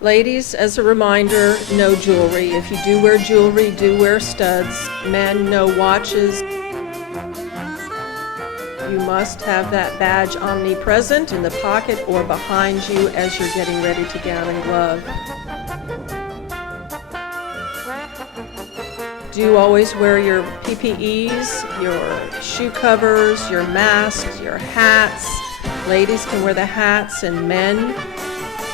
Ladies, as a reminder, no jewelry. If you do wear jewelry, do wear studs. Men, no watches. You must have that badge omnipresent in the pocket or behind you as you're getting ready to gown and glove. Do always wear your PPEs, your shoe covers, your masks, your hats. Ladies can wear the hats and men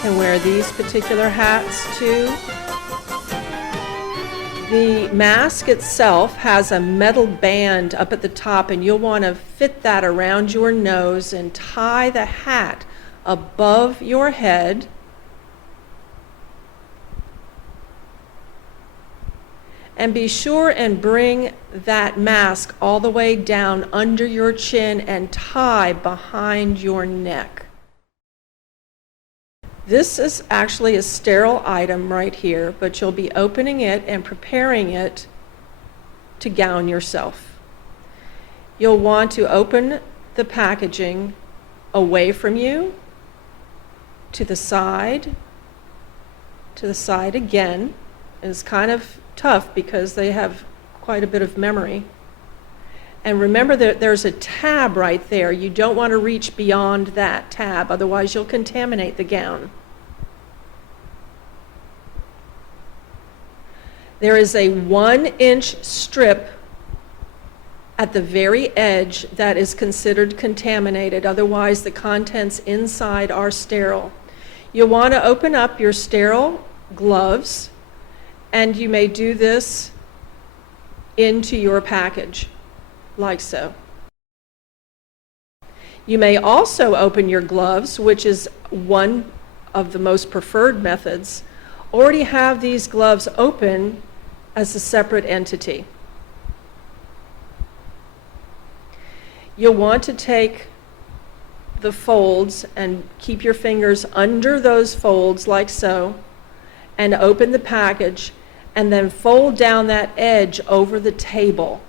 can wear these particular hats too. The mask itself has a metal band up at the top, and you'll want to fit that around your nose and tie the hat above your head. And be sure and bring that mask all the way down under your chin and tie behind your neck. This is actually a sterile item right here, but you'll be opening it and preparing it to gown yourself. You'll want to open the packaging away from you, to the side again. It's kind of tough because they have quite a bit of memory. And remember that there's a tab right there. You don't want to reach beyond that tab, otherwise you'll contaminate the gown. There is a 1-inch strip at the very edge that is considered contaminated, otherwise the contents inside are sterile. You'll want to open up your sterile gloves, and you may do this into your package, like so. You may also open your gloves, which is one of the most preferred methods. Already have these gloves open as a separate entity. You'll want to take the folds and keep your fingers under those folds like so, and open the package, and then fold down that edge over the table.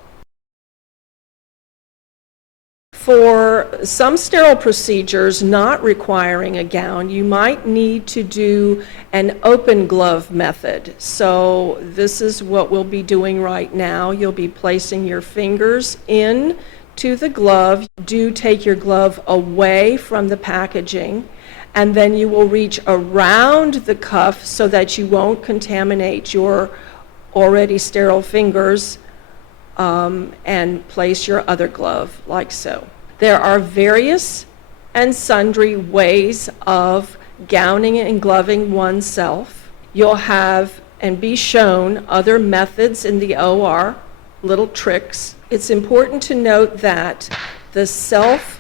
For some sterile procedures not requiring a gown, you might need to do an open glove method. So this is what we'll be doing right now. You'll be placing your fingers in to the glove. Do take your glove away from the packaging, and then you will reach around the cuff so that you won't contaminate your already sterile fingers, and place your other glove like so. There are various and sundry ways of gowning and gloving oneself. You'll have and be shown other methods in the OR, little tricks. It's important to note that the self-closed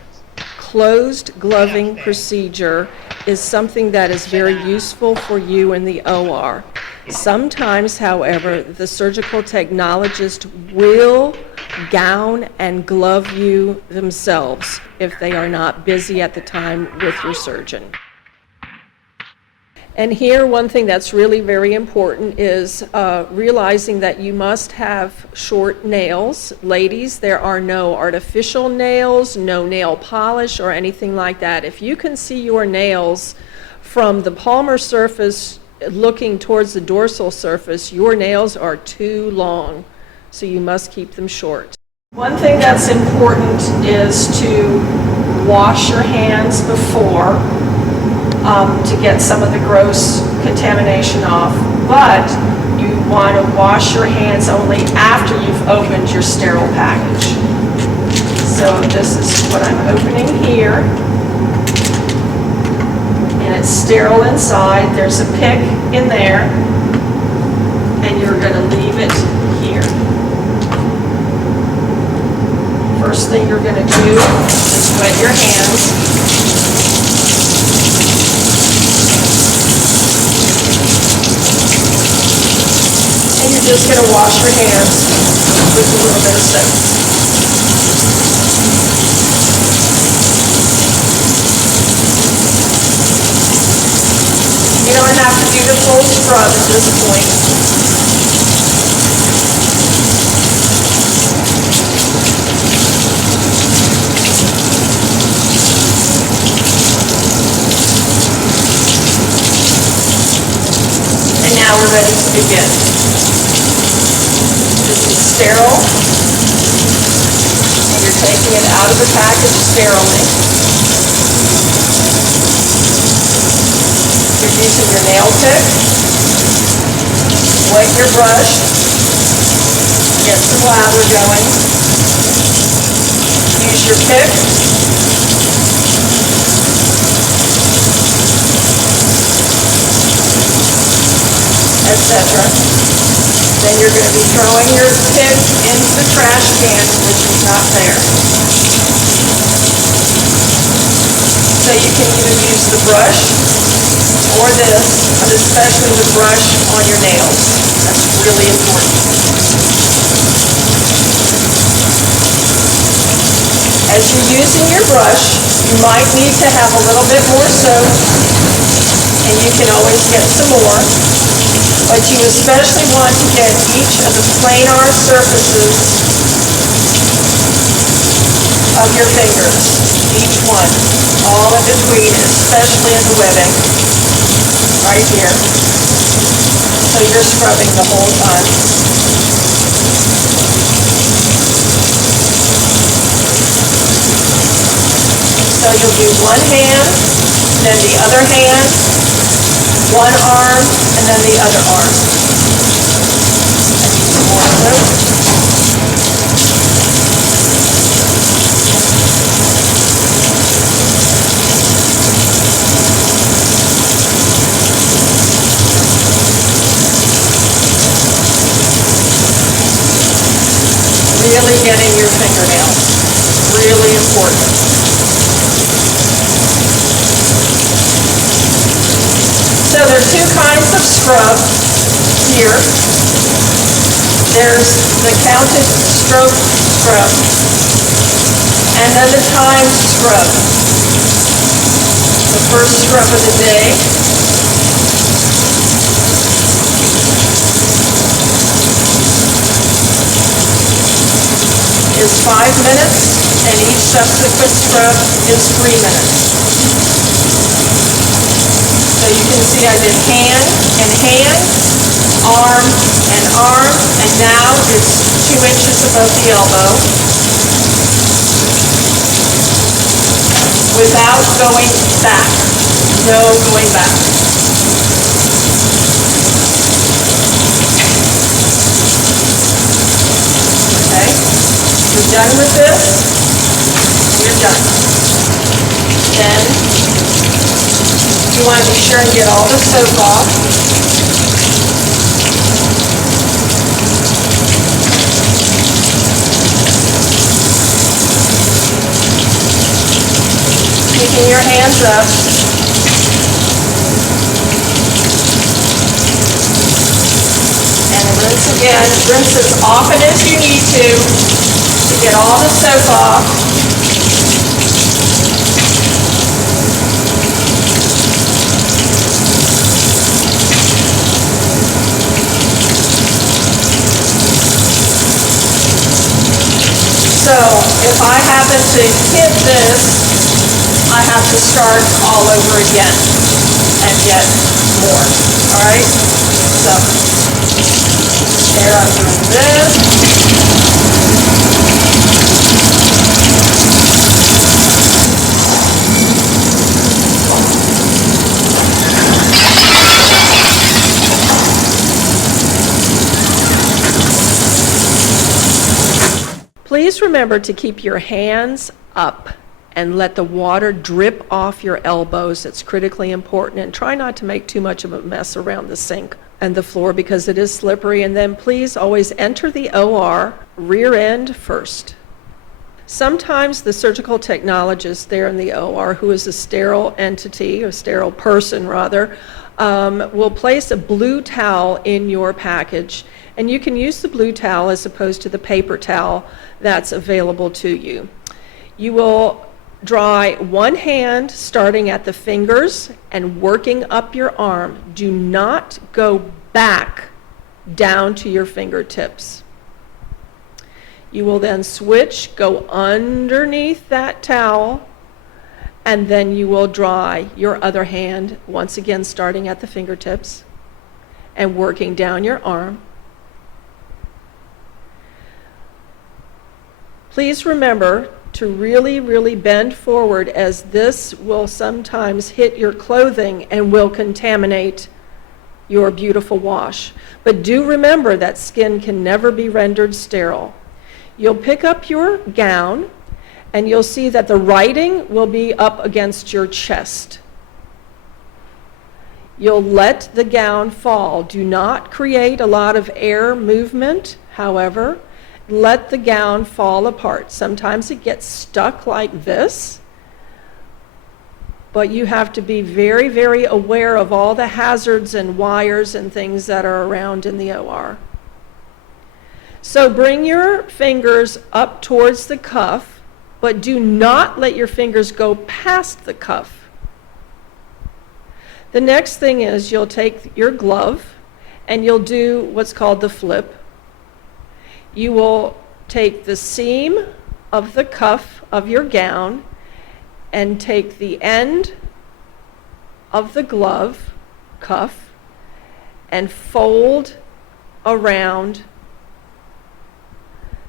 gloving procedure is something that is very useful for you in the OR. Sometimes, however, the surgical technologist will gown and glove you themselves if they are not busy at the time with your surgeon. And here, one thing that's really very important is realizing that you must have short nails. Ladies, there are no artificial nails, no nail polish or anything like that. If you can see your nails from the palmar surface looking towards the dorsal surface, your nails are too long, so you must keep them short. One thing that's important is to wash your hands before to get some of the gross contamination off, but you want to wash your hands only after you've opened your sterile package. So this is what I'm opening here, and it's sterile inside. There's a pick in there, and you're going to leave it here. First thing you're going to do is wet your hands. And you're just going to wash your hands with a little bit of soap. You don't have to do the full scrub at this point. begin. This is sterile, and you're taking it out of the package sterilely. You're using your nail pick, wet your brush, get some lather going, use your pick, etc. Then you're going to be throwing your pick into the trash can, which is not there. So you can either use the brush or this, but especially the brush on your nails. That's really important. As you're using your brush, you might need to have a little bit more soap, and you can always get some more. But you especially want to get each of the planar surfaces of your fingers, each one, all in between, especially in the webbing, right here. So you're scrubbing the whole time. So you'll do one hand, then the other hand, one arm, and then the other arm. And some more soap. Really getting your fingernails. Really important. So there are two kinds of scrub here. There's the counted stroke scrub and then the timed scrub. The first scrub of the day. Is 5 minutes, and each subsequent scrub is 3 minutes. So you can see I did hand and hand, arm and arm, and now it's 2 inches above the elbow without going back. No going back. Okay, you're done with this, you're done. Then you want to be sure and get all the soap off. Keeping your hands up. And rinse again. Rinse as often as you need to get all the soap off. So if I happen to hit this, I have to start all over again and get more. All right? So there I'm doing this. Please remember to keep your hands up and let the water drip off your elbows. It's critically important, and try not to make too much of a mess around the sink and the floor because it is slippery. And then please always enter the OR rear end first. Sometimes the surgical technologist there in the OR, who is a sterile entity, a sterile person rather, will place a blue towel in your package, and you can use the blue towel as opposed to the paper towel that's available to you. You will dry one hand starting at the fingers and working up your arm. Do not go back down to your fingertips. You will then switch, go underneath that towel, and then you will dry your other hand, once again starting at the fingertips, and working down your arm. Please remember to really, really bend forward, as this will sometimes hit your clothing and will contaminate your beautiful wash. But do remember that skin can never be rendered sterile. You'll pick up your gown and you'll see that the writing will be up against your chest. You'll let the gown fall. Do not create a lot of air movement, however. Let the gown fall apart. Sometimes it gets stuck like this, but you have to be very, very aware of all the hazards and wires and things that are around in the OR. So bring your fingers up towards the cuff, but do not let your fingers go past the cuff. The next thing is you'll take your glove and you'll do what's called the flip. You will take the seam of the cuff of your gown and take the end of the glove cuff and fold around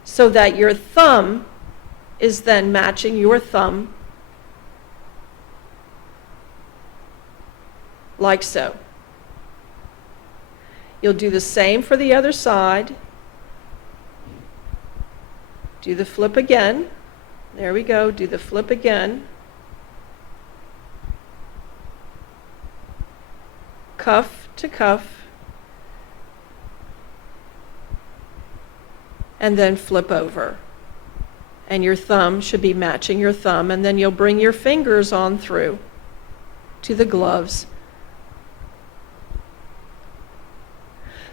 so that your thumb is then matching your thumb, like so. You'll do the same for the other side. Do the flip again. There we go. Do the flip again. Cuff to cuff. And then flip over. And your thumb should be matching your thumb, and then you'll bring your fingers on through to the gloves.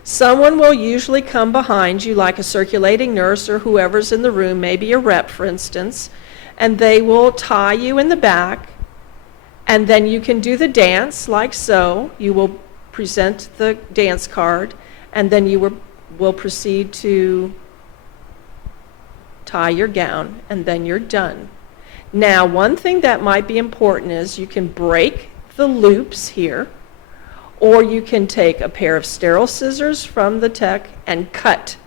Someone will usually come behind you, like a circulating nurse or whoever's in the room, maybe a rep, for instance, and they will tie you in the back, and then you can do the dance like so. You will present the dance card, and then you will proceed to tie your gown, and then you're done. Now, one thing that might be important is you can break the loops here, or you can take a pair of sterile scissors from the tech and cut.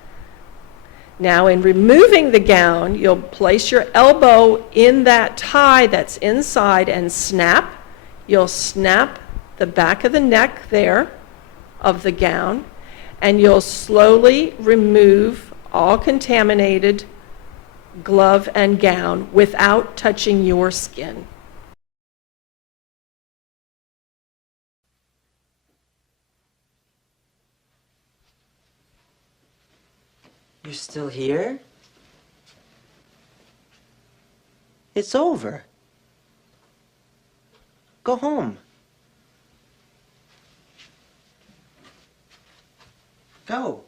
Now, in removing the gown, you'll place your elbow in that tie that's inside and snap. You'll snap the back of the neck there of the gown, and you'll slowly remove all contaminated glove and gown without touching your skin. You're still here? It's over. Go home. Go.